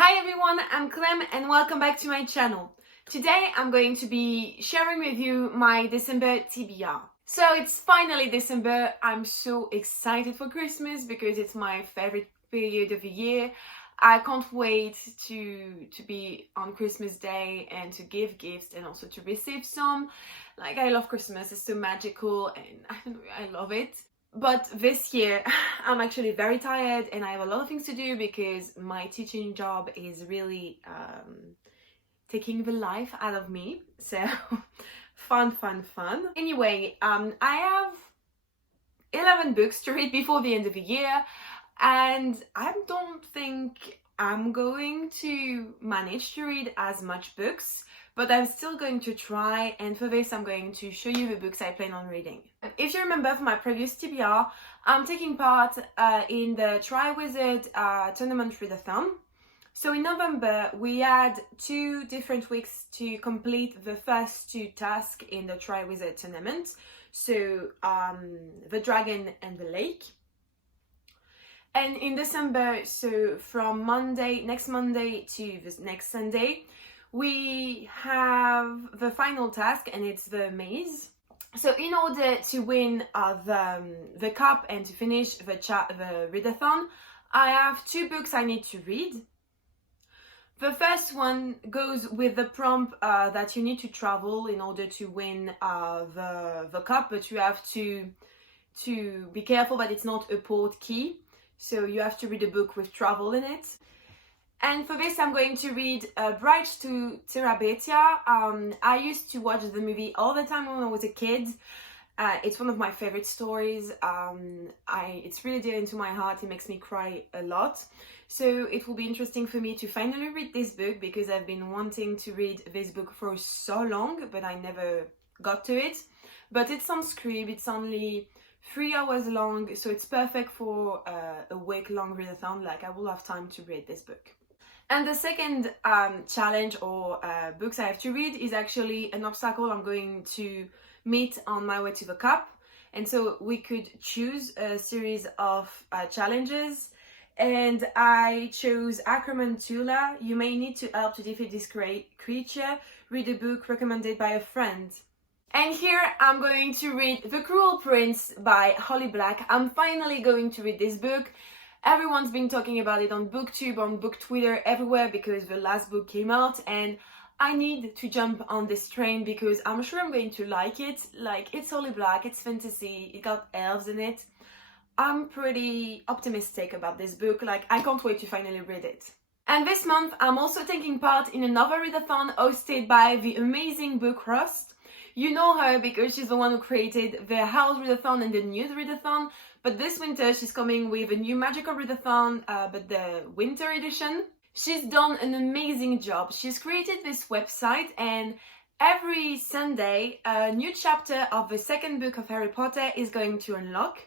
Hi everyone, I'm Clem and welcome back to my channel. Today I'm going to be sharing with you my December TBR. So it's finally December. I'm so excited for Christmas because it's my favorite period of the year. I can't wait to be on Christmas Day and to give gifts and also to receive some. Like, I love Christmas, it's so magical and I love it. But this year I'm actually very tired and I have a lot of things to do because my teaching job is really taking the life out of me. So fun. Anyway, I have 11 books to read before the end of the year and I don't think I'm going to manage to read as much books, but I'm still going to try, and for this I'm going to show you the books I plan on reading. If you remember from my previous TBR, I'm taking part in the Triwizard Tournament readathon. So in November we had 2 different weeks to complete the first 2 tasks in the Triwizard Tournament. So the dragon and the lake. And in December, so from next Monday to this next Sunday, we have the final task and it's the maze. So in order to win the cup and to finish the readathon, I have 2 books I need to read. The first one goes with the prompt that you need to travel in order to win the cup, but you have to be careful that it's not a port key. So you have to read a book with travel in it. And for this I'm going to read Bridge to Terabithia. I used to watch the movie all the time when I was a kid. It's one of my favorite stories. It's really dear into my heart. It makes me cry a lot. So it will be interesting for me to finally read this book because I've been wanting to read this book for so long, but I never got to it. But it's on Scribd. It's only 3 hours long, so it's perfect for a week-long readathon. Like, I will have time to read this book. And the second challenge or books I have to read is actually an obstacle I'm going to meet on my way to the cup. And so we could choose a series of challenges. And I chose Acromantula. You may need to help to defeat this creature. Read a book recommended by a friend. And here I'm going to read The Cruel Prince by Holly Black. I'm finally going to read this book. Everyone's been talking about it on BookTube, on BookTwitter, everywhere because the last book came out and I need to jump on this train because I'm sure I'm going to like it. Like, it's Holly Black, it's fantasy, it got elves in it. I'm pretty optimistic about this book. Like, I can't wait to finally read it. And this month I'm also taking part in another readathon hosted by the amazing Book Rust. You know her because she's the one who created the House Readathon and the Nude Readathon, but this winter she's coming with a new magical readathon, but the winter edition. She's done an amazing job. She's created this website and every Sunday a new chapter of the second book of Harry Potter is going to unlock.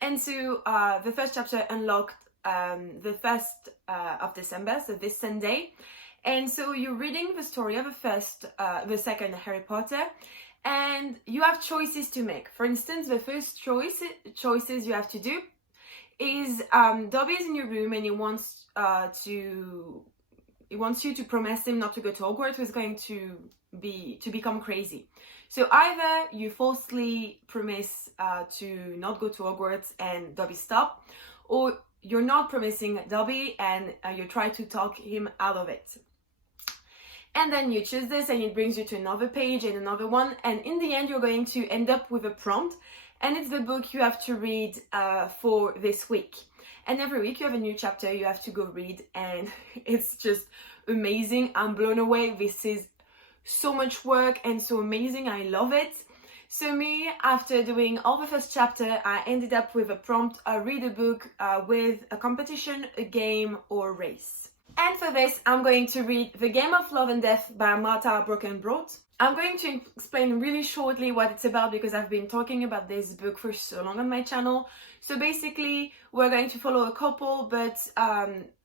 And so the first chapter unlocked the 1st of December, so this Sunday. And so you're reading the story of the second Harry Potter, and you have choices to make. For instance, the first choices you have to do is Dobby is in your room and he wants you to promise him not to go to Hogwarts, who's going to become crazy. So either you falsely promise to not go to Hogwarts and Dobby stop, or you're not promising Dobby and you try to talk him out of it. And then you choose this and it brings you to another page and another one, and in the end you're going to end up with a prompt, and it's the book you have to read for this week. And every week you have a new chapter you have to go read, and it's just amazing. I'm blown away. This is so much work and so amazing. I love it. So me, after doing all the first chapter, I ended up with a prompt, read a book with a competition, a game or a race. And for this, I'm going to read The Game of Love and Death by Martha Brockenbrodt. I'm going to explain really shortly what it's about because I've been talking about this book for so long on my channel. So basically, we're going to follow a couple, but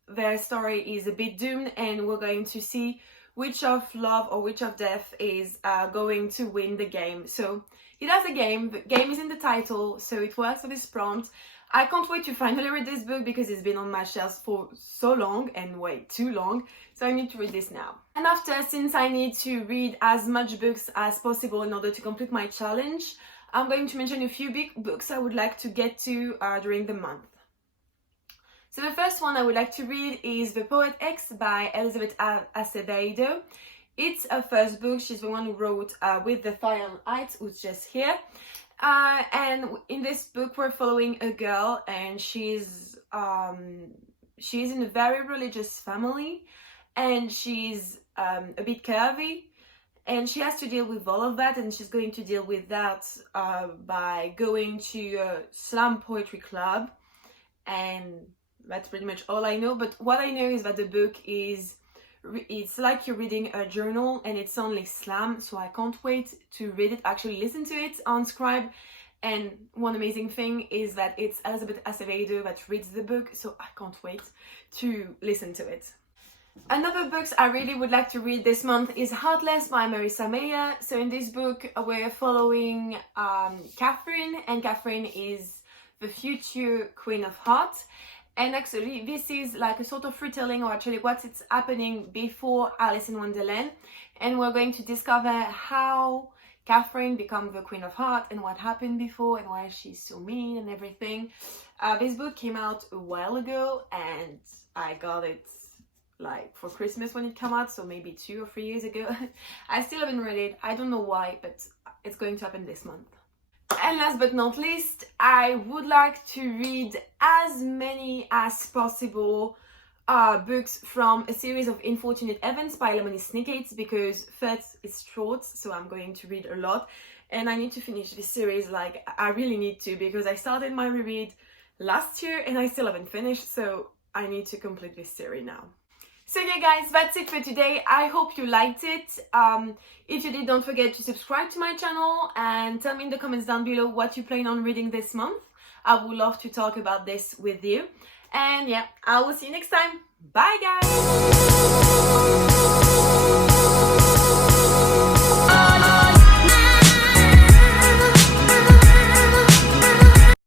their story is a bit doomed, and we're going to see which of love or which of death is going to win the game. So it has a game. The game is in the title, so it works for this prompt. I can't wait to finally read this book because it's been on my shelves for so long and way too long, so I need to read this now. And after, since I need to read as much books as possible in order to complete my challenge, I'm going to mention a few big books I would like to get to during the month. So the first one I would like to read is The Poet X by Elizabeth Acevedo. It's her first book. She's the one who wrote With the Fire and Ice, who's just here. And in this book we're following a girl, and she's in a very religious family, and she's a bit curvy, and she has to deal with all of that, and she's going to deal with that by going to a slam poetry club, and that's pretty much all I know. But what I know is that the book it's like you're reading a journal, and it's only slam, so I can't wait to read it, actually listen to it on Scribe. And one amazing thing is that it's Elizabeth Acevedo that reads the book, so I can't wait to listen to it. Another book I really would like to read this month is Heartless by Marissa Meyer. So in this book we're following Catherine, and Catherine is the future Queen of Hearts. And actually this is like a sort of retelling, or actually what's happening before Alice in Wonderland, and we're going to discover how Catherine became the Queen of Hearts and what happened before and why she's so mean and everything. This book came out a while ago, and I got it like for Christmas when it came out, so maybe 2 or 3 years ago. I still haven't read it. I don't know why, but it's going to happen this month. And last but not least, I would like to read as many as possible books from a series of Unfortunate Events by Lemony Snicket, because first it's short, so I'm going to read a lot, and I need to finish this series. Like, I really need to, because I started my reread last year and I still haven't finished, so I need to complete this series now. So yeah guys, that's it for today. I hope you liked it. If you did, don't forget to subscribe to my channel and tell me in the comments down below what you plan on reading this month. I would love to talk about this with you. And yeah, I will see you next time. Bye guys!